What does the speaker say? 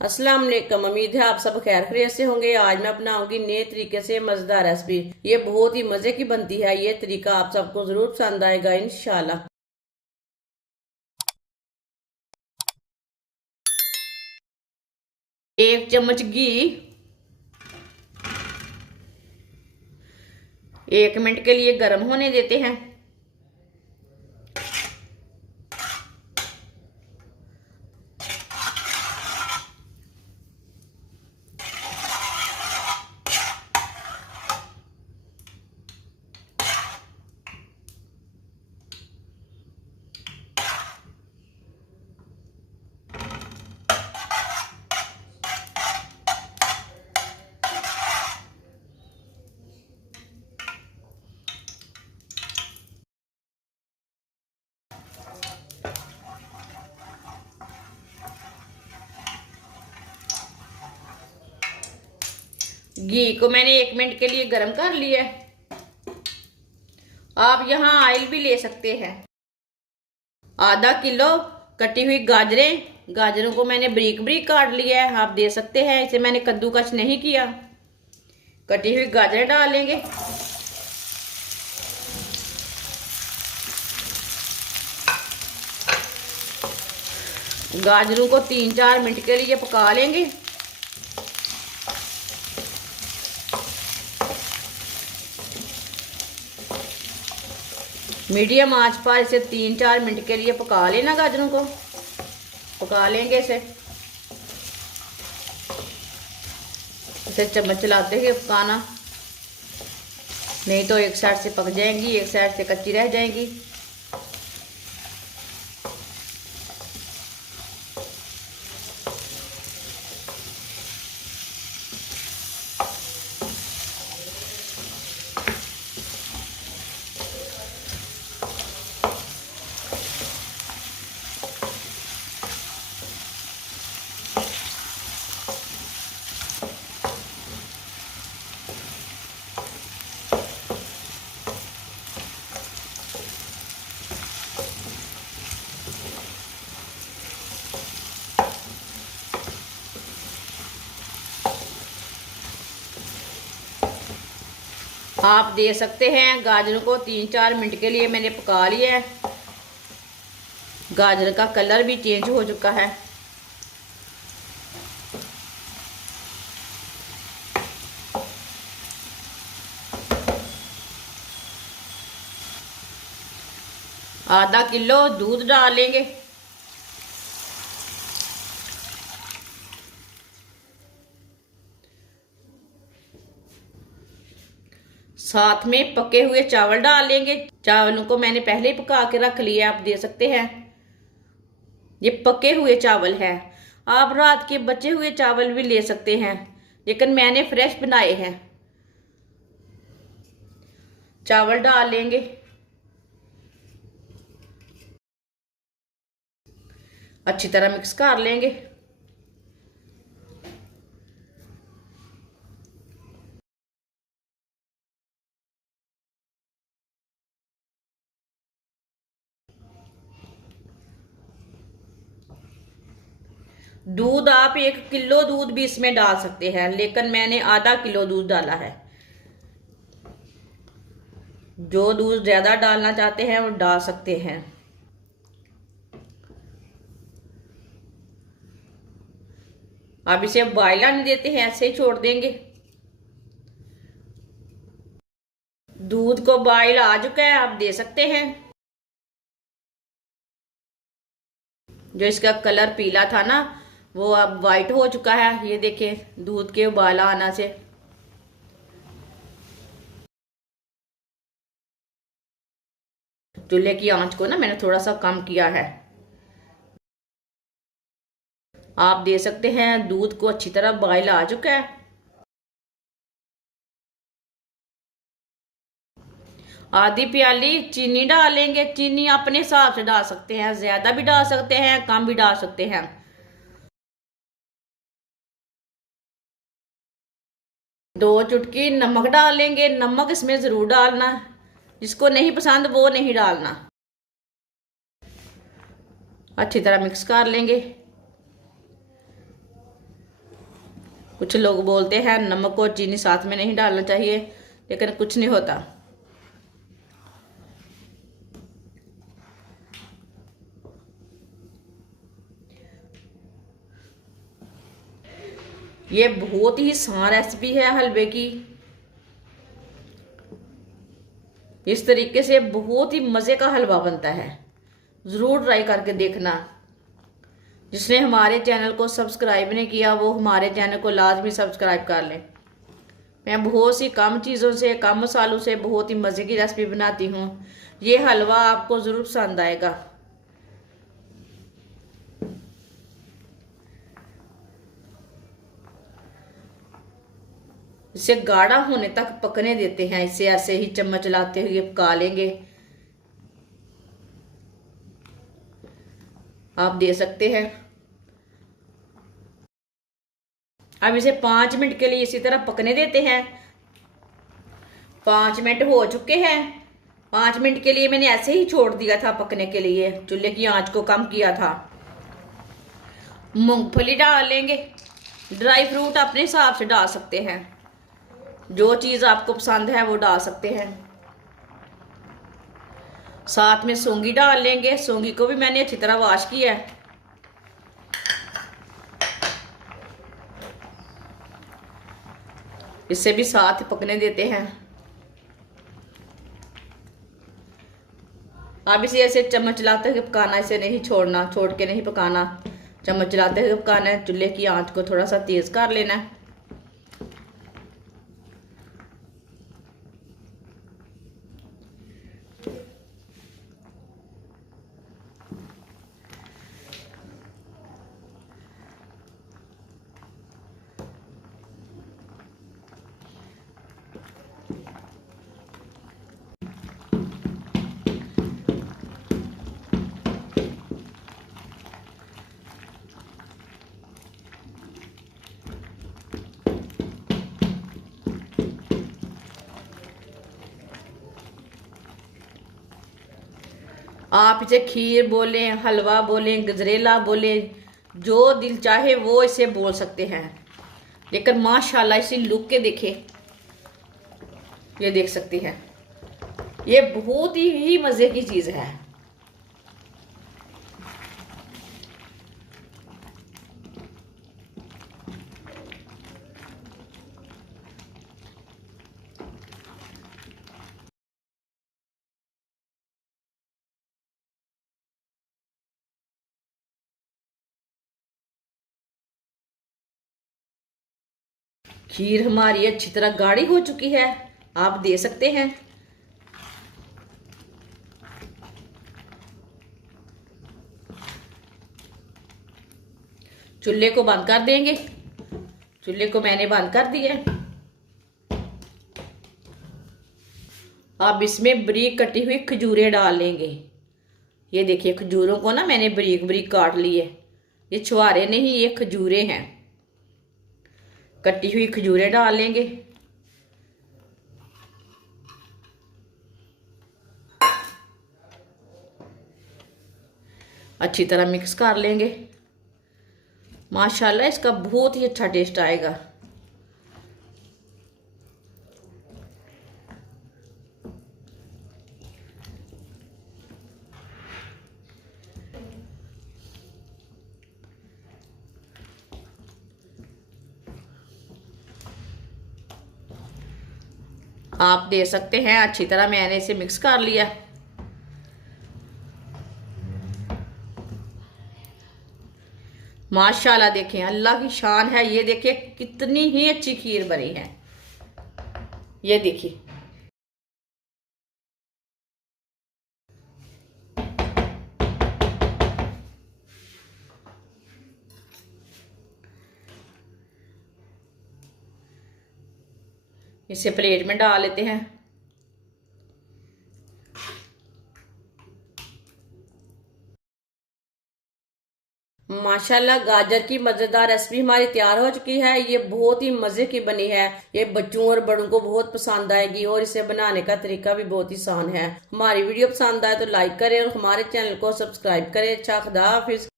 अस्सलाम वालेकुम। उम्मीद है आप सब खैर खैरियत से होंगे। आज मैं अपनाऊंगी नए तरीके से मजेदार रेसिपी। ये बहुत ही मजे की बनती है। ये तरीका आप सबको जरूर पसंद आएगा इंशाल्लाह। 1 चम्मच घी, 1 मिनट के लिए गर्म होने देते हैं। घी को मैंने 1 मिनट के लिए गर्म कर लिया। आप यहाँ ऑयल भी ले सकते हैं। आधा किलो कटी हुई गाजरें, गाजरों को मैंने बारीक बारीक काट लिया है। आप दे सकते हैं, इसे मैंने कद्दूकस नहीं किया। कटी हुई गाजरें डालेंगे। गाजरों को 3-4 मिनट के लिए पका लेंगे। मीडियम आंच पर इसे 3-4 मिनट के लिए पका लेना। गाजरों को पका लेंगे। इसे चम्मच चलाते हुए पकाना, नहीं तो एक साइड से पक जाएंगी, एक साइड से कच्ची रह जाएंगी। आप दे सकते हैं। गाजरों को 3-4 मिनट के लिए मैंने पका लिया है। गाजर का कलर भी चेंज हो चुका है। आधा किलो दूध डालेंगे। साथ में पके हुए चावल डालेंगे। चावलों को मैंने पहले ही पका के रख लिया, आप दे सकते हैं। ये पके हुए चावल है। आप रात के बचे हुए चावल भी ले सकते हैं, लेकिन मैंने फ्रेश बनाए हैं। चावल डाल लेंगे। अच्छी तरह मिक्स कर लेंगे। दूध आप 1 किलो दूध भी इसमें डाल सकते हैं, लेकिन मैंने आधा किलो दूध डाला है। जो दूध ज्यादा डालना चाहते हैं वो डाल सकते हैं। अब इसे बॉयल आने देते हैं, ऐसे ही छोड़ देंगे। दूध को बॉयल आ चुका है, आप दे सकते हैं। जो इसका कलर पीला था ना, वो अब वाइट हो चुका है। ये देखिए, दूध के उबाला आना से। चूल्हे की आंच को ना मैंने थोड़ा सा कम किया है। आप दे सकते हैं। दूध को अच्छी तरह बॉयल आ चुका है। आधी प्याली चीनी डालेंगे। चीनी अपने हिसाब से डाल सकते हैं, ज्यादा भी डाल सकते हैं, कम भी डाल सकते हैं। 2 चुटकी नमक डालेंगे। नमक इसमें जरूर डालना, जिसको नहीं पसंद वो नहीं डालना। अच्छी तरह मिक्स कर लेंगे। कुछ लोग बोलते हैं नमक और चीनी साथ में नहीं डालना चाहिए, लेकिन कुछ नहीं होता। ये बहुत ही आसान रेसिपी है हलवे की। इस तरीके से बहुत ही मज़े का हलवा बनता है, ज़रूर ट्राई करके देखना। जिसने हमारे चैनल को सब्सक्राइब नहीं किया वो हमारे चैनल को लाजमी सब्सक्राइब कर लें। मैं बहुत सी कम चीज़ों से, कम मसालों से बहुत ही मज़े की रेसिपी बनाती हूँ। ये हलवा आपको ज़रूर पसंद आएगा। इसे गाढ़ा होने तक पकने देते हैं। इसे ऐसे ही चम्मच चलाते हुए पका लेंगे। आप दे सकते हैं। अब इसे 5 मिनट के लिए इसी तरह पकने देते हैं। 5 मिनट हो चुके हैं। 5 मिनट के लिए मैंने ऐसे ही छोड़ दिया था पकने के लिए, चूल्हे की आंच को कम किया था। मूंगफली डाल लेंगे। ड्राई फ्रूट अपने हिसाब से डाल सकते हैं, जो चीज़ आपको पसंद है वो डाल सकते हैं। साथ में सौंगी डाल लेंगे। सौंगी को भी मैंने अच्छी तरह वॉश किया है। इसे भी साथ पकने देते हैं। अब इसे ऐसे चम्मच चलाते हुए पकाना, इसे नहीं छोड़ना, छोड़ के नहीं पकाना, चम्मच चलाते हुए पकाना है। चूल्हे की आंच को थोड़ा सा तेज कर लेना है। आप इसे खीर बोलें, हलवा बोलें, गजरेला बोलें, जो दिल चाहे वो इसे बोल सकते हैं। लेकिन माशाल्लाह इसी लुक के देखे, ये देख सकती हैं, ये बहुत ही मज़े की चीज़ है। खीर हमारी अच्छी तरह गाढ़ी हो चुकी है, आप दे सकते हैं। चूल्हे को बंद कर देंगे। चूल्हे को मैंने बंद कर दिया। अब इसमें बारीक कटी हुई खजूरें डाल लेंगे। ये देखिए, खजूरों को ना मैंने बारीक बारीक काट लिए। ये छुहारे नहीं, ये खजूरें हैं। कटी हुई खजूरें डाल लेंगे। अच्छी तरह मिक्स कर लेंगे। माशाल्लाह इसका बहुत ही अच्छा टेस्ट आएगा। आप दे सकते हैं। अच्छी तरह मैंने इसे मिक्स कर लिया। माशाल्लाह देखें, अल्लाह की शान है। ये देखिए कितनी ही अच्छी खीर बनी है। ये देखिए, इसे प्लेट में डाल लेते हैं। माशाल्लाह गाजर की मज़ेदार रेसिपी हमारी तैयार हो चुकी है। ये बहुत ही मज़े की बनी है। ये बच्चों और बड़ों को बहुत पसंद आएगी और इसे बनाने का तरीका भी बहुत ही आसान है। हमारी वीडियो पसंद आए तो लाइक करें और हमारे चैनल को सब्सक्राइब करें। अच्छा, खुदा हाफिज।